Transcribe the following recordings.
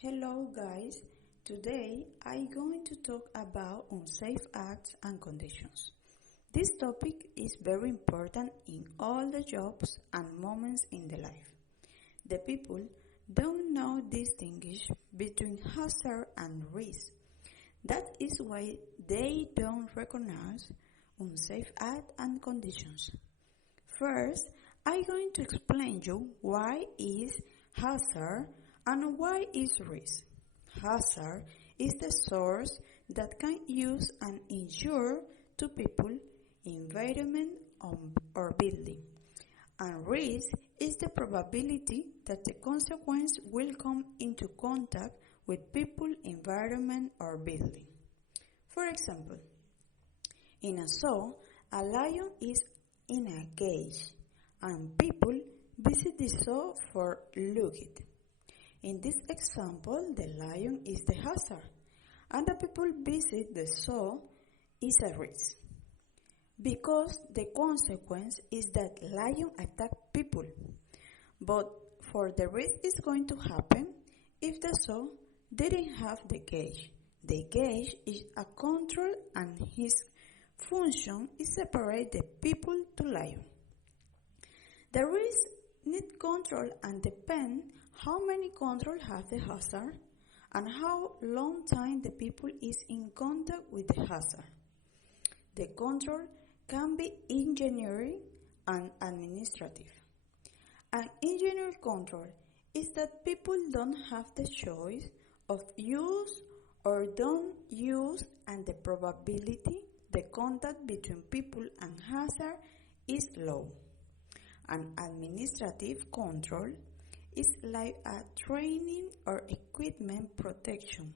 Hello guys, today I'm going to talk about unsafe acts and conditions. This topic is very important in all the jobs and moments in the life. The people don't know distinguish between hazard and risk. That is why they don't recognize unsafe acts and conditions. First, I'm going to explain you why is hazard and why is risk. Hazard is the source that can use an injure to people, environment, or building. And risk is the probability that the consequence will come into contact with people, environment, or building. For example, in a zoo, a lion is in a cage, and people visit the zoo for look it. In this example, the lion is the hazard, and the people visit the zoo is a risk. Because the consequence is that lion attack people. But for the risk is going to happen if the zoo didn't have the cage. The cage is a control and his function is separate the people to lion. The risk need control and depend how many control have the hazard and how long time the people is in contact with the hazard. The control can be engineering and administrative. An engineering control is that people don't have the choice of use or don't use and the probability the contact between people and hazard is low. An administrative control is like a training or equipment protection.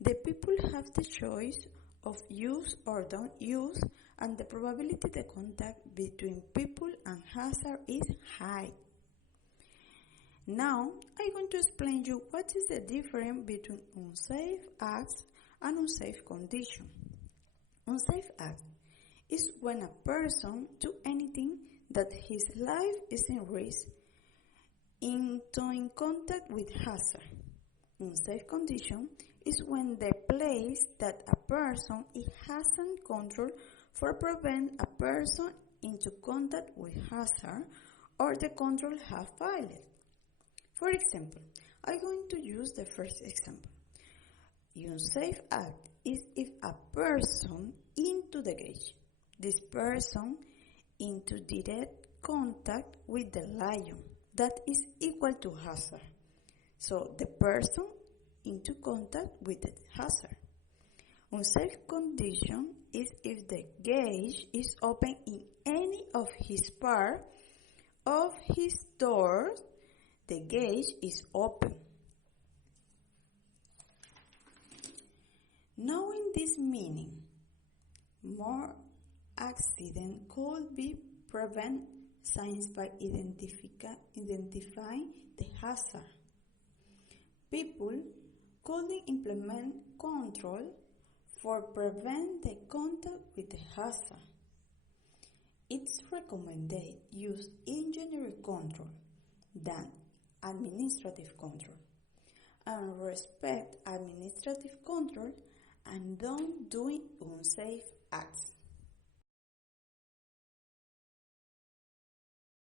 The people have the choice of use or don't use, and the probability the contact between people and hazard is high. Now, I'm going to explain you what is the difference between unsafe acts and unsafe condition. Unsafe act is when a person do anything that his life is in risk into in contact with hazard. Unsafe condition is when the place that a person hasn't control for prevent a person into contact with hazard or the control have failed. For example, I'm going to use the first example. Unsafe act is if a person into the cage. This person into direct contact with the lion. That is equal to hazard. So the person into contact with the hazard. Unsafe condition is if the gauge is open in any of his part of his doors, the gauge is open. Knowing this meaning, more accident could be prevented science by identifying the hazard. People could implement control for prevent the contact with the hazard. It's recommended use engineering control than administrative control and respect administrative control and don't do unsafe acts.